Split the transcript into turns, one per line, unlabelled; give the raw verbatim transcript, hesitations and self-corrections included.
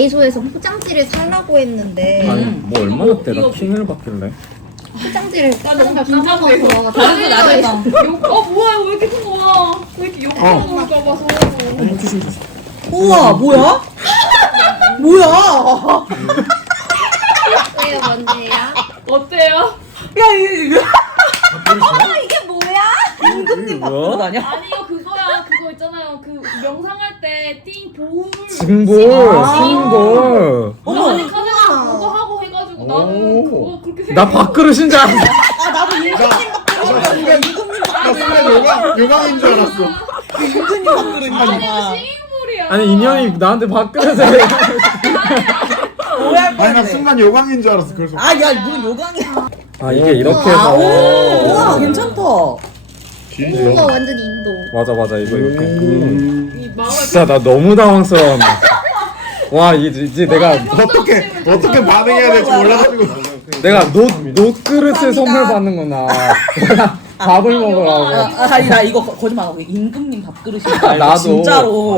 다이소에서 포장지를 살라고 했는데
아니 뭐 얼마나 때가
이거-
킹을 받길래?
포장지를
너무
까먹어서
긴장돼서.
다이소 나중에
어 뭐야 왜 이렇게 큰 거야? 왜 이렇게 욕
어.
먹을까 봐서.
조심 조심. 우와 뭐야? 뭐야?
어때요 뭔데요?
어때요?
야 이거
아 이게 뭐야?
임금님
뭐야?
밥그릇 아니야?
아니요 그거야 그거 있잖아요 그 명상할 때띵 볼.
징볼,
아.
징볼.
어머.
아니 카메라 그거 하고 해가지고 나는 그거 그렇게
나 밥그릇인 줄 알았어.
아 나도 임금님 밥그릇 아니야? 임금님
나
밥그릇
순간 요강, 요강인 줄 알았어.
임금님 밥그릇이잖아.
아니 싱잉볼이야.
아니 인형이 나한테 밥그릇에
오해할
아니 나
뻔했네.
순간 요강인 줄 알았어. 그래서
아야 무슨 요강이야?
아 이게 이렇게
아,
해서
오, 우와 괜찮다.
우와 완전 인도.
맞아 맞아 이거 이렇게 음.
이 마음을
진짜 나 너무 당황스러웠네. 와 이제, 이제 내가
어떻게 어떻게 반응해야 될지 몰라가지고.
내가 노 노그릇에 선물 받는구나. 내가 밥을 먹으라고.
아, 아니 나 이거 거- 거짓말 안 하고 임금님 밥그릇이야.
나도.
진짜로.